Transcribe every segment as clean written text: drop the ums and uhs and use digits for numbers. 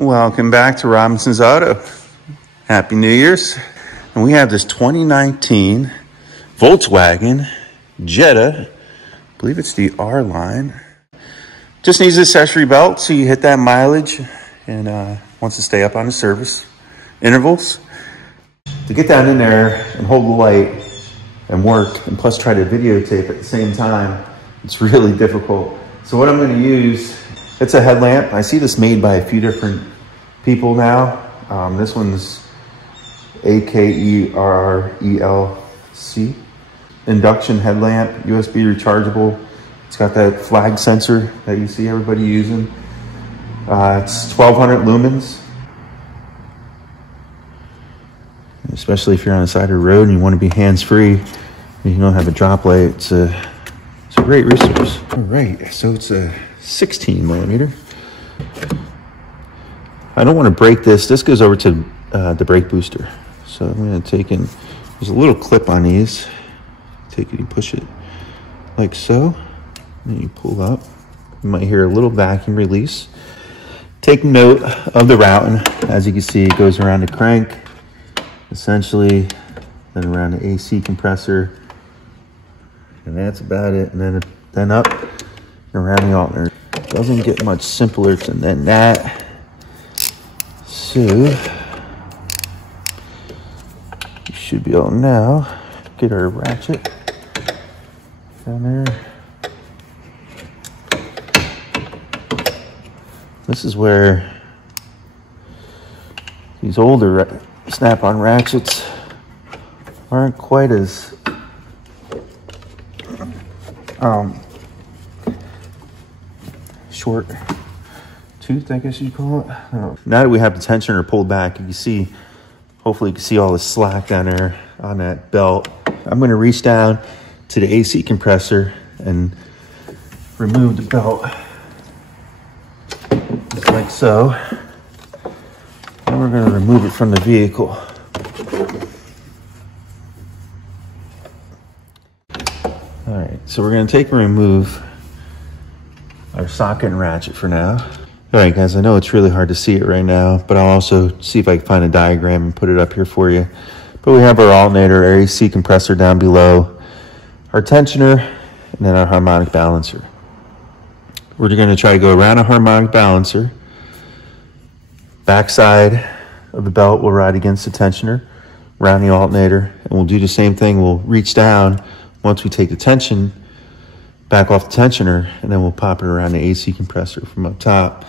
Welcome back to Robinson's Auto. Happy New Year's. And we have this 2019 Volkswagen Jetta. I believe it's the R line. Just needs an accessory belt so you hit that mileage and wants to stay up on the service intervals. To get down in there and hold the light and work and plus try to videotape at the same time, it's really difficult. So what I'm going to use, it's a headlamp. I see this made by a few different people now. This one's AKERRELC. Induction headlamp, USB rechargeable. It's got that flag sensor that you see everybody using. It's 1200 lumens. Especially if you're on the side of the road and you want to be hands-free, you don't have a drop light, it's a great resource. All right, so it's a 16 millimeter. I don't want to break this. This goes over to the brake booster. So I'm going to take in, there's a little clip on these. Take it, you push it like so, and you pull up. You might hear a little vacuum release. Take note of the routing. As you can see, it goes around the crank, essentially, then around the AC compressor, and that's about it. And then up and around the alternator. Doesn't get much simpler than that. So you should be able to now get our ratchet down there. This is where these older snap-on ratchets aren't quite as short tooth, I guess you'd call it. Now that we have the tensioner pulled back, you can see, hopefully you can see all the slack down there on that belt. I'm going to reach down to the AC compressor and remove the belt, just like so. And we're going to remove it from the vehicle. All right, so we're going to take and remove our socket and ratchet for now. All right, guys, I know it's really hard to see it right now, but I'll also see if I can find a diagram and put it up here for you. But we have our alternator, our AC compressor down below, our tensioner, and then our harmonic balancer. We're going to try to go around a harmonic balancer. Backside of the belt will ride against the tensioner, around the alternator, and we'll do the same thing. We'll reach down once we take the tension back off the tensioner, and then we'll pop it around the AC compressor from up top.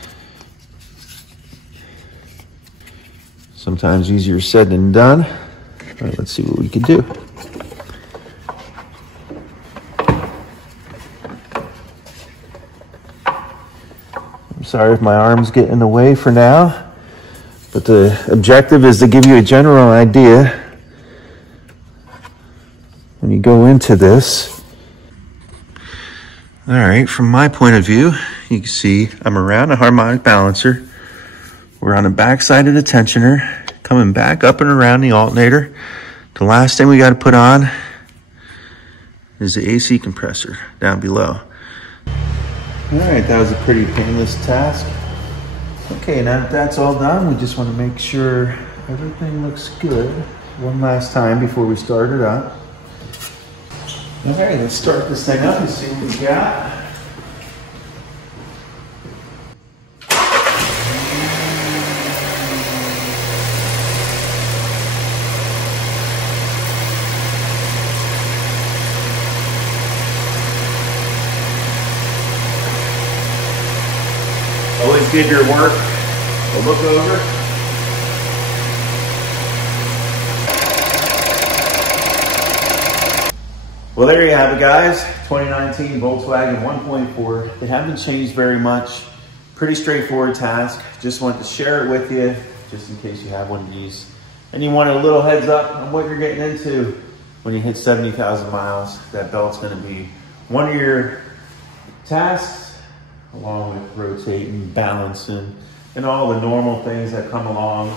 Sometimes easier said than done. All right, let's see what we can do. I'm sorry if my arms get in the way for now, but the objective is to give you a general idea when you go into this. All right, from my point of view, you can see I'm around a harmonic balancer. We're on the back side of the tensioner, coming back up and around the alternator. The last thing we got to put on is the AC compressor down below. All right, that was a pretty painless task. Okay, now that that's all done, we just want to make sure everything looks good one last time before we start it up. All right, let's start this thing up and see what we got. Always give your work a look over. Well, there you have it, guys. 2019 Volkswagen 1.4. They haven't changed very much. Pretty straightforward task. Just wanted to share it with you, just in case you have one of these. And you wanted a little heads up on what you're getting into when you hit 70,000 miles. That belt's going to be one of your tasks, along with rotating, balancing, and all the normal things that come along